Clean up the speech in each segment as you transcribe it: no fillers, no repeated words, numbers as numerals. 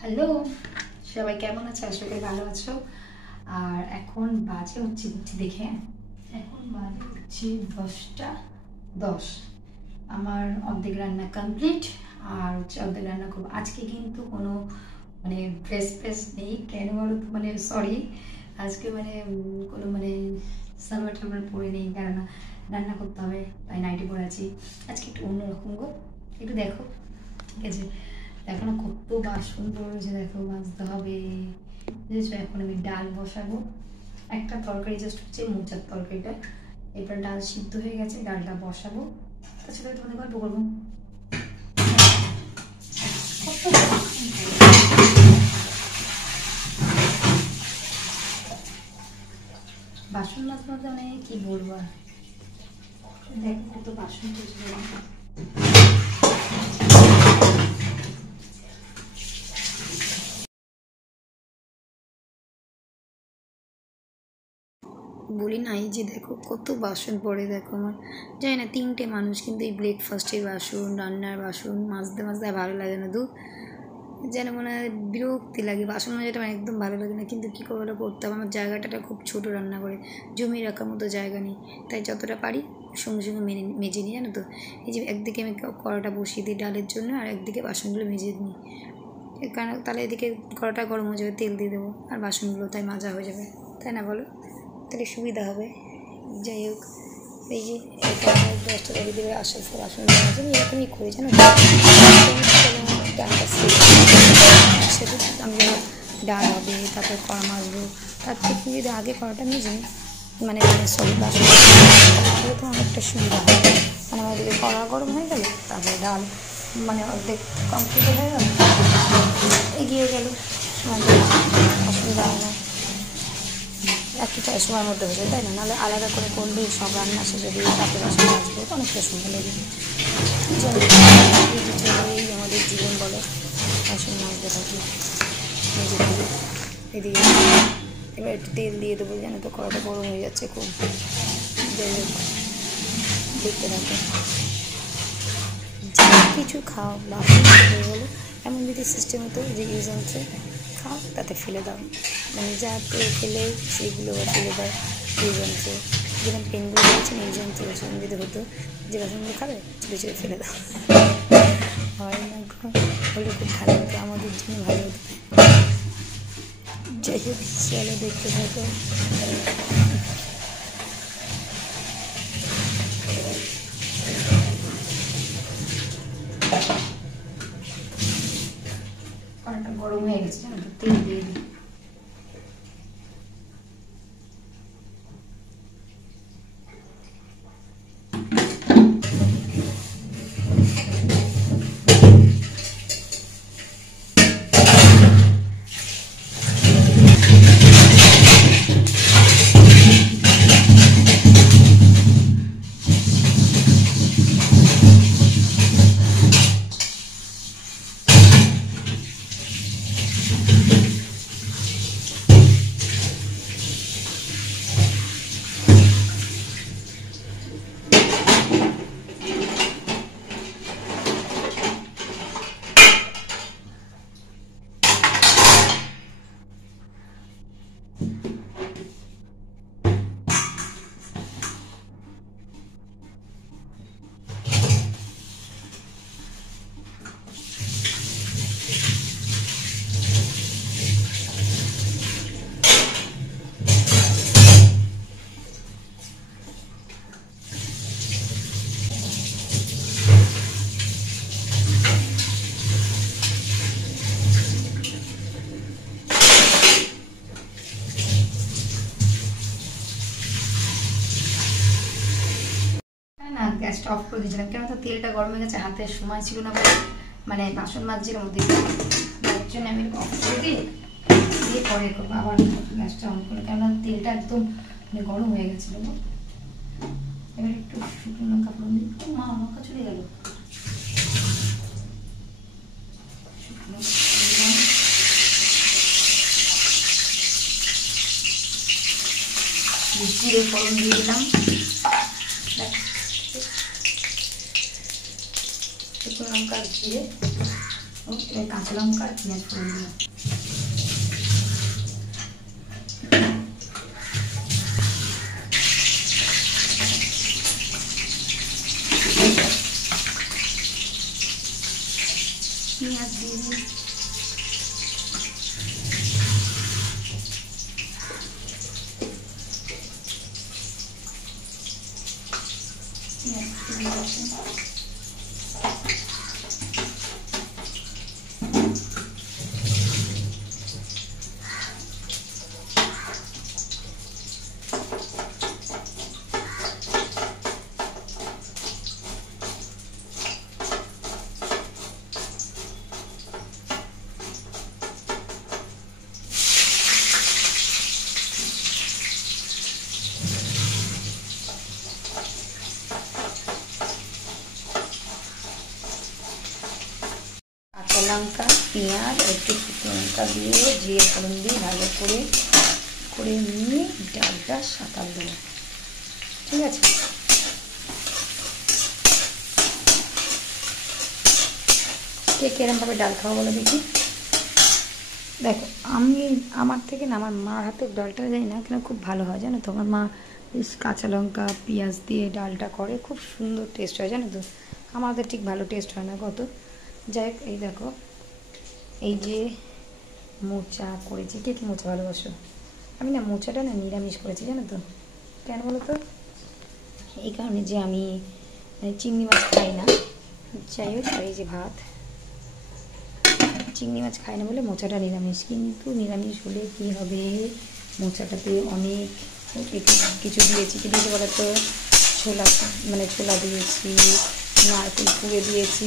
Hello, সবাই কেমন আছে? আশা করি ভালো আছো। আর এখন বাজে হচ্ছে দেখে, এখন বাজে হচ্ছে 10টা 10। আমার অর্ধেক রান্না কমপ্লিট, আর হচ্ছে অর্ধেক রান্না করবো। আজকে কিন্তু কোনো মানে ড্রেস ফ্রেস নেই, কেন বলো তো, মানে সরি, আজকে মানে কোনো মানে সালোয়ার টালোয়ার পরে নেই, কেননা রান্না করতে হবে, তাই নাইটি পরে আছি। আজকে একটু অন্যরকম গো, একটু দেখো, ঠিক আছে? দেখো না কত বাসন পড়েছে, দেখো মাজতে হবে, বুঝেছো? এখন আমি ডাল বসাবো, একটা তরকারি জাস্ট হচ্ছে মোচার তরকারিটা, এরপর ডাল সিদ্ধ হয়ে গেছে, ডালটা বসাবো, তাছাড়া তোমাদের গল্প করবো। বাসন মাজতে মাজতে মানে কি বলবো আর, দেখো কত বাসন পড়েছে। বলি না, এই যে দেখো কত বাসন পড়ে, দেখো আমার জানি না 3টে মানুষ, কিন্তু এই ব্রেকফাস্টের বাসন, রান্নার বাসন মাজতে মাজতে আর ভালো লাগে না। যেন মনে হয় বিরক্তি লাগে, বাসন মাজাটা আমার একদম ভালো লাগে না, কিন্তু কী করে করতে হবে। আমার জায়গাটা খুব ছোটো, রান্না করে জমি রাখার মতো জায়গা নেই, তাই যতটা পারি সঙ্গে সঙ্গে মেজে নিই, জানো তো। এই যে একদিকে আমি কড়াটা বসিয়ে দিই ডালের জন্য, আর একদিকে বাসনগুলো মেজে নিই, কারণ তাহলে এদিকে কড়াটা গরম হয়ে যাবে, তেল দিয়ে দেবো, আর বাসনগুলো তাই মাজা হয়ে যাবে, তাই না বলো? তাহলে সুবিধা হবে। যাই হোক, এই যে দশটা তৈরি দেবে, আসার পর বাসন মাজা এরকমই করি, জানো। ডালটা সেটা আমি যখন ডাল হবে, তারপর কড়া মাজবো, তার থেকে যদি আগে কড়াটা মেজে নিই, মানে সরি বাসন, তাহলে তো অনেকটা সুবিধা হবে। মানে আমাদেরকে কড়া গরম হয়ে গেল, তারপরে ডাল মানে অর্ধেক কমপ্লিট হয়ে গেল, এগিয়ে গেল, অসুবিধা হয় না, একটা সময়ের মধ্যে হয়ে যায়, তাই না? নাহলে আলাদা করে করলে সব রান্না শেষে দিয়ে তারপরে বাসন মাজবো, অনেকটা সময় লেগে এই আমাদের জীবন বলে, বাসন মাজতে থাকি নিজে থেকে। এদিকে এবার একটু তেল দিয়ে দেবো, জানো তো কড়াটা গরম হয়ে যাচ্ছে খুব। যাই হোক, দেখতে থাকো, যা কিছু খাও বাসন হয়ে গেলো, এমন যদি সিস্টেম হতো যে এই যন্ত্রে খাও, তাতে ফেলে দাও, মানে যা ফেলে সেইগুলো ফেলে দাও এই যন্ত্রে, যেরকম পেনগুলো দিয়েছেন এই যন্ত্রে যদি হতো যে বাসনগুলো খাবে ছেড়ে ছেড়ে ফেলে দাও, হয় না? হলে খুব ভালো হতো, আমাদের জন্য ভালো হতো। যাই হোক, চলো দেখতে থাকো। কড়াটা গরম হয়ে গেছে, জানো তো, তেল দিয়ে দিই। না, গ্যাসটা অফ করে দিয়েছিলাম, কেন তো তেলটা গরম হয়ে গেছে, হাতে সময় ছিল না বলে, মানে বাসন মাজছিলাম মধ্যে, তার জন্য আমি অফ করে দিই, দিয়ে পরে করবো আবার গ্যাসটা অন করে, কেননা তেলটা একদম মানে গরম হয়ে গেছিলো। এবার একটু শুকনো লঙ্কা ফোড়ন দিই। মা, লঙ্কা চলে গেল। শুকনো জিরে ফোড়ন দিয়ে দিলাম, শুকনো লঙ্কা জিরে, কাঁচা লঙ্কা আর পেঁয়াজ ফোড়ন দিলাম। পেঁয়াজ দিয়ে দিই, কাঁচা লঙ্কা, পেঁয়াজ আর একটু শুকনো লঙ্কা দিয়ে জিরে ফোড়ন দিয়ে ভালো করে নিয়ে ডালটা সাঁতাল দেবো। ঠিক আছে, কে কিরমভাবে ডাল খাওয়া বলো দেখি। দেখো আমার থেকে না আমার মার হাতের ডালটা জানি না কেন খুব ভালো হয়, জানো তো। আমার মা কাঁচা লঙ্কা পেঁয়াজ দিয়ে ডালটা করে, খুব সুন্দর টেস্ট হয়, জানো তো। আমাদের ঠিক ভালো টেস্ট হয় না কত। যাই হোক, এই দেখো, এই যে মোচা করেছি। কে মোচা ভালোবাসো? আমি না মোচাটা না নিরামিষ করেছি, জানো তো। কেন বলো তো? এই কারণে যে আমি চিংড়ি মাছ খাই না। যাই হোক, এই যে ভাত, চিংড়ি মাছ খাই না বলে মোচাটা নিরামিষ। কিন্তু নিরামিষ হলে কী হবে, মোচাটাতে অনেক কিছু দিয়েছি। কী দিয়েছি বলো তো? ছোলা দিয়েছি, নারকেল কুড়ে দিয়েছি,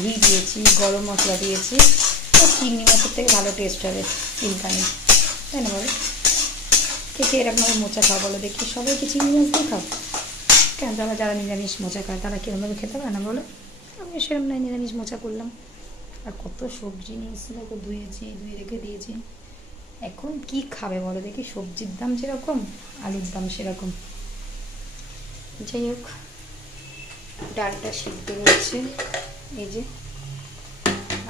ঘি দিয়েছি, গরম মশলা দিয়েছি। তো চিংড়ি মাছের থেকে ভালো টেস্ট হবে, চিন্তা নেই, তাই না বলো? কে এরকমভাবে মোচা খাও বলো দেখি। সবাই কি চিংড়ি মাছ দিয়ে খাও? কেন যারা নিরামিষ মোচা খায় তারা কীরকমভাবে খেতে পারে না বলো? আমি সেরকম নয়, নিরামিষ মোচা করলাম। আর কত সবজি নিয়েছিল, ধুয়ে রেখে দিয়েছি। এখন কি খাবে বলো দেখি? সবজির দাম যেরকম, আলুর দাম সেরকম। যাই হোক, ডালটা সিদ্ধ হচ্ছে। এই যে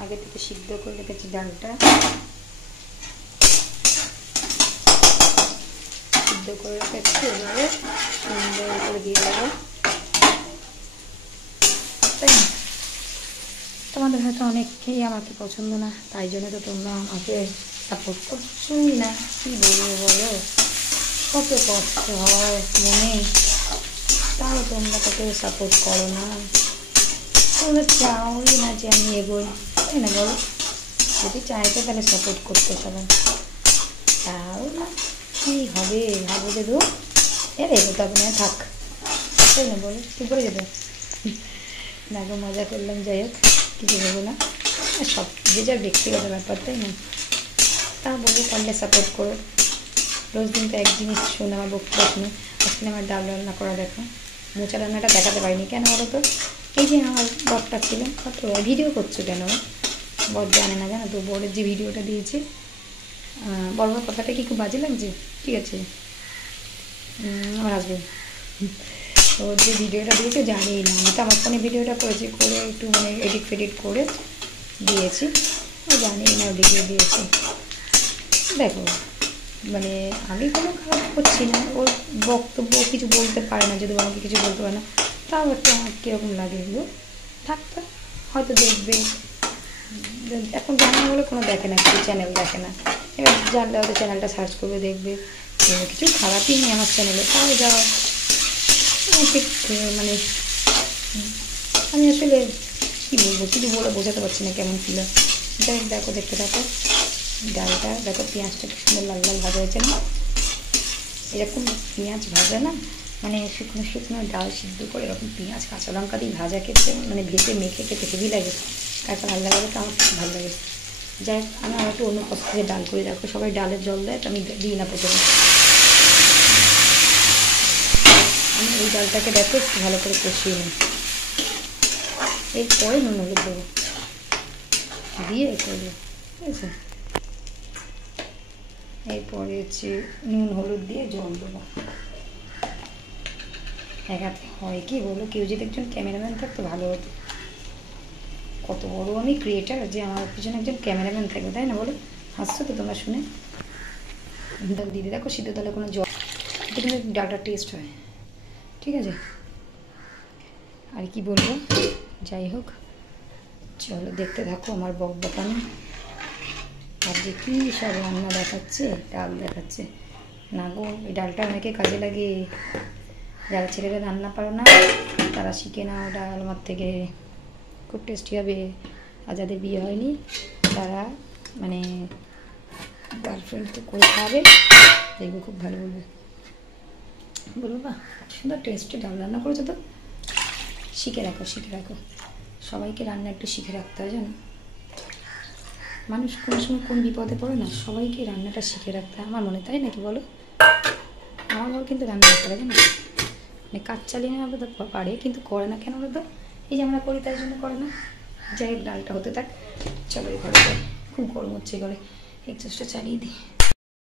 আগে থেকে সিদ্ধ করে রেখেছি ডালটা, সিদ্ধ করে রেখেছি। এবারে সুন্দর করে দিয়ে দেবো, তাই না? তোমাদের হয়তো অনেককেই আমাকে পছন্দ না, তাই জন্য তো তোমরা আমাকে সাপোর্ট করছোই না। কী বলবো বলো, কত কষ্ট হয় মনে, তাও তোমরা তো কেউ সাপোর্ট করো না। তোমরা চাওই না যে আমি এগোই, তাই না বলো? যদি চাইতে তাহলে সাপোর্ট করতে সবাই, তাও না। কী হবে ভাবো যে দু এগোতে হবে না, থাক, তাই না বলো? কী করে যেতে দেখো, মজা করলাম। যাই হোক, কিছু ভেবো না, সব যে যার ব্যক্তিগত ব্যাপার, তাই না? তা বলি পারলে সাপোর্ট করো। রোজ দিন তো এক জিনিস শুনে আমার বক্তব্য শুনে। আজকে আমার ডাল রান্না করা দেখো, মোচা রান্নাটা দেখাতে পারিনি কেন বলো তো? এই যে আমার বরটা ছিল, কত ভিডিও করছো কেন? বর জানে না, জানো তো। বরের যে ভিডিওটা দিয়েছে, বড় কথাটা কি খুব বাজে লাগছে? ঠিক আছে, আমার হাসবেন্ড ওর যে ভিডিওটা দিয়েছে জানি না। আমি তো আমার ফোনে ভিডিওটা করেছি, করে একটু মানে এডিট ফেডিট করে দিয়েছি, ও জানি না ভিডিও দিয়েছি। দেখো, মানে আমি কোনো খারাপ করছি না, ওর বক্তব্য কিছু বলতে পারে না, যদি আমাকে কিছু বলতে পারে না, তাও একটা আমার কীরকম লাগে এগুলো। থাকতে হয়তো দেখবে, এখন জানা বলে কোনো দেখে না, কিছু চ্যানেল দেখে না। এবার জানলে হয়তো চ্যানেলটা সার্চ করবে, দেখবে কিছু খারাপই নেই আমার চ্যানেলে, তাও যাওয়া ঠিক মানে আমি আসলে কী বলবো, কিছু বলে বোঝাতে পারছি না কেমন ছিল। যাই হোক, দেখো, দেখতে থাকো ডালটা। দেখো পেঁয়াজটা কি সুন্দর লাল লাল ভাজা হয়েছে না? এরকম পেঁয়াজ ভাজা না, মানে শুকনো শুকনো ডাল সিদ্ধ করে এরকম পেঁয়াজ কাঁচা লঙ্কা দিয়ে ভাজা খেতে, মানে ভেজে মেখে খেতে হেভি লাগে। তারপর আলাদা লাগে, তো আমার খুব ভালো লাগে। যাই হোক, আমি আমার একটু অন্য পদ্ধতিতে ডাল করি। দেখো, সবাই ডালের জল দেয়, তো আমি দিই না প্রথমে। আমি এই ডালটাকে দেখো একটু ভালো করে কষিয়ে নিই, এরপরে নুন হলুদ দেবো, দিয়ে করবো, ঠিক আছে? এরপরে হচ্ছে নুন হলুদ দিয়ে জল দেবো। এক হাতে হয় কি বলো, কেউ যদি একজন ক্যামেরাম্যান থাকতো ভালো হতো। কত বড় আমি ক্রিয়েটার যে আমার পিছনে একজন ক্যামেরাম্যান থাকবে, তাই না বলো? হাসছো তো তোমরা শুনে? দিদি দেখো সিদ্ধ তাহলে কোনো জল, এটা কিন্তু ডালটা টেস্ট হয়, ঠিক আছে? আর কি বলবো, যাই হোক চলো দেখতে থাকো আমার বক বকানো। আর যে কী সব রান্না দেখাচ্ছে, ডাল দেখাচ্ছে না গো, এই ডালটা অনেকে কাজে লাগে। যারা ছেলেরা রান্না পারো না তারা শিখে নাও ডাল আমার থেকে, খুব টেস্টি হবে। আর যাদের বিয়ে হয়নি তারা মানে গার্লফ্রেন্ডকে করে খাওয়াবে, দেখবে খুব ভালো বলবে, বলবো বা সুন্দর টেস্টি ডাল রান্না করেছো তো। শিখে রাখো, শিখে রাখো, সবাইকে রান্না একটু শিখে রাখতে হয় জানো। মানুষ কোন সময় কোন বিপদে পড়ে না, সবাইকে রান্নাটা শিখে রাখতে হয় আমার মনে, তাই নাকি বলো? আমার বল কিন্তু রান্না করতে পারে জানো, মানে কাজ চালিয়ে নেওয়া তো পারে কিন্তু করে না, কেন বলো তো? এই যে আমরা করি তাই জন্য করে না। যাই হোক ডালটা হতে থাক, চলো এই ঘরে যাই, খুব গরম হচ্ছে ঘরে, এক্সস্টটা চালিয়ে দিই।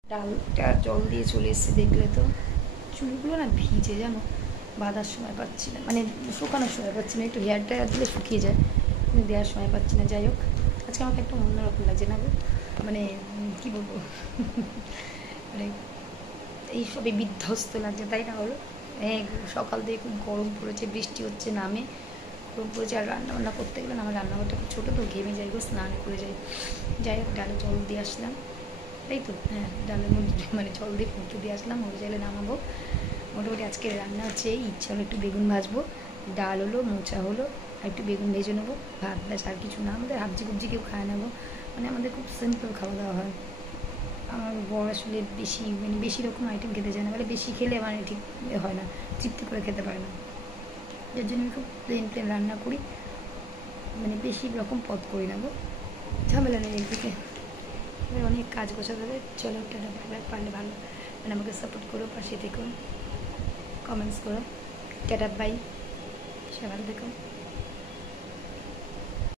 ডালটা জল দিয়ে চলে এসেছে, দেখলে তো চুলগুলো না ভিজে জানো, বাঁধার সময় পাচ্ছি না, মানে শুকানোর সময় পাচ্ছি না, একটু হেয়ার ড্রায়ার দিলে শুকিয়ে যায়, কিন্তু দেওয়ার সময় পাচ্ছি না। যাই হোক আজকে আমাকে একটা অন্যরকম লাগছে না গো, মানে কী বলবো মানে এইসবে বিধ্বস্ত লাগছে, তাই না বলো? হ্যাঁ সকাল থেকে খুব গরম পড়েছে, বৃষ্টি হচ্ছে নামে, গরম পড়েছে, আর রান্নাবান্না করতে গেলে আমার রান্নাঘরটা খুব ছোটো তো, ঘেমে যাই গো, স্নান করে যাই। যাই হোক ডালে জল দিয়ে আসলাম, তাই তো, হ্যাঁ ডালের মধ্যে মানে জল দিয়ে ফুটতে দিয়ে আসলাম, ওর জলে নামাবো। মোটামুটি আজকে রান্না হচ্ছে ইচ্ছা হলো একটু বেগুন ভাজবো, ডাল হলো, মোচা হলো, আর একটু বেগুন ভেজে নেবো, ভাত ব্যাস, আর কিছু না। আমাদের হাবজি কুবজি কেউ খায় নেবো, মানে আমাদের খুব সিম্পল খাওয়া দাওয়া হয়। আমার বর আসলে বেশি মানে বেশি রকম আইটেম খেতে চায় না, মানে বেশি খেলে মানে ঠিক হয় না, তৃপ্তি করে খেতে পারে না, যার জন্য আমি খুব প্লেন প্লেন রান্না করি, মানে বেশি রকম পদ করি না গো, ঝামেলা নেই একদিকে। এবার অনেক কাজ গোছাতে হবে, চলো টাটা বাই বাই, পারলে ভালো মানে আমাকে সাপোর্ট করো, পাশে থেকো, কমেন্টস করো, টাটা বাই, সে ভালো থেকো।